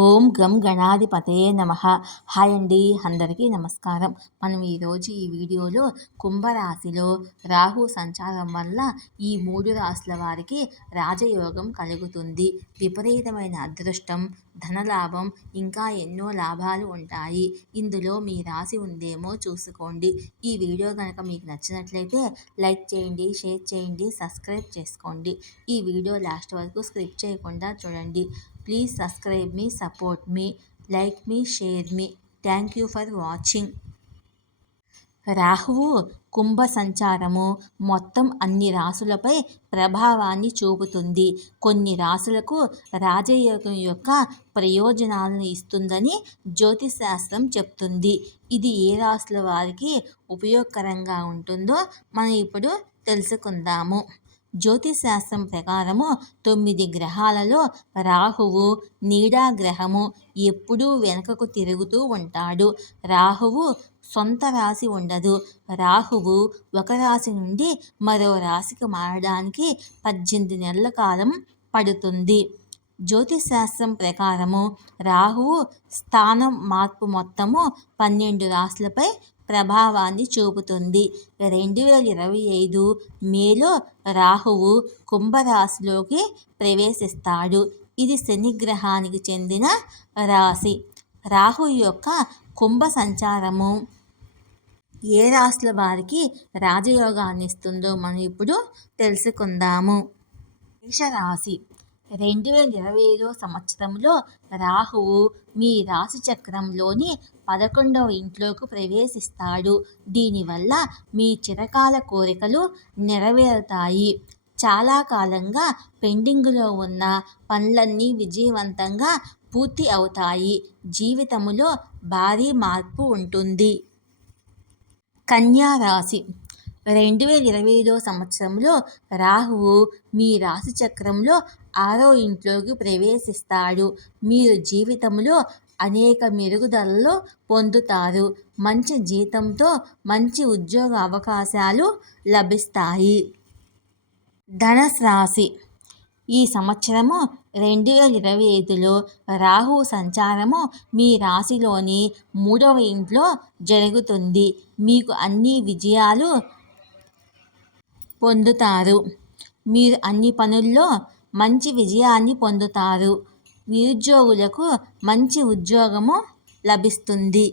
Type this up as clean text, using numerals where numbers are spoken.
ఓం గం గణాధిపతయే నమః. హాయ్ అండి, అందరికీ నమస్కారం. మనం ఈరోజు ఈ వీడియోలో కుంభరాశిలో రాహు సంచారం వల్ల ఈ 3 రాశుల వారికి రాజయోగం కలుగుతుంది. విపరీతమైన అదృష్టం, ధనలాభం, ఇంకా ఎన్నో లాభాలు ఉంటాయి. ఇందులో మీ రాశి ఉందేమో చూసుకోండి. ఈ వీడియో కనుక మీకు నచ్చినట్లయితే లైక్ చేయండి, షేర్ చేయండి, సబ్స్క్రైబ్ చేసుకోండి. ఈ వీడియో లాస్ట్ వరకు స్కిప్ చేయకుండా చూడండి. Please subscribe me, support me, like me, share me. Thank you for watching. రాహువు కుంభ సంచారము మొత్తం అన్ని రాశులపై ప్రభావాన్ని చూపుతుంది. కొన్ని రాశులకు రాజయోగం యొక్క ప్రయోజనాలను ఇస్తుందని జ్యోతిశాస్త్రం చెప్తుంది. ఇది ఏ రాశుల వారికి ఉపయోగకరంగా ఉంటుందో మనం ఇప్పుడు తెలుసుకుందాము. జ్యోతిశాస్త్రం ప్రకారము 9 గ్రహాలలో రాహువు నీడా గ్రహము. ఎప్పుడూ వెనుకకు తిరుగుతూ ఉంటాడు. రాహువు సొంత రాశి ఉండదు. రాహువు ఒక రాశి నుండి మరో రాశికి మారడానికి 18 నెలల కాలం పడుతుంది. జ్యోతిశాస్త్రం ప్రకారము రాహువు స్థానం మార్పు మొత్తము 12 రాశులపై ప్రభావాన్ని చూపుతుంది. 2025 మేలో రాహువు కుంభరాశిలోకి ప్రవేశిస్తాడు. ఇది శనిగ్రహానికి చెందిన రాశి. రాహు యొక్క కుంభ సంచారము ఏ రాశుల వారికి రాజయోగాన్ని ఇస్తుందో మనం ఇప్పుడు తెలుసుకుందాము. మేషరాశి. 2025 సంవత్సరంలో రాహువు మీ రాశి చక్రంలోని 11వ ఇంట్లోకి ప్రవేశిస్తాడు. దీనివల్ల మీ చిరకాల కోరికలు నెరవేరుతాయి. చాలా కాలంగా పెండింగ్లో ఉన్న పనులన్నీ విజయవంతంగా పూర్తి అవుతాయి. జీవితంలో భారీ మార్పు ఉంటుంది. కన్యా రాశి. 2025 సంవత్సరంలో రాహువు మీ రాశి చక్రంలో 6వ ఇంట్లోకి ప్రవేశిస్తాడు. మీరు జీవితంలో అనేక మెరుగుదలలు పొందుతారు. మంచి జీతంతో మంచి ఉద్యోగ అవకాశాలు లభిస్తాయి. ధనుసు రాశి. ఈ సంవత్సరము 2025లో రాహు సంచారము మీ రాశిలోని 3వ ఇంట్లో జరుగుతుంది. మీకు అన్ని విజయాలు పొందుతారు. మీరు అన్ని పనుల్లో మంచి విజయాన్ని పొందుతారు. నిరుద్యోగులకు మంచి ఉద్యోగము లభిస్తుంది.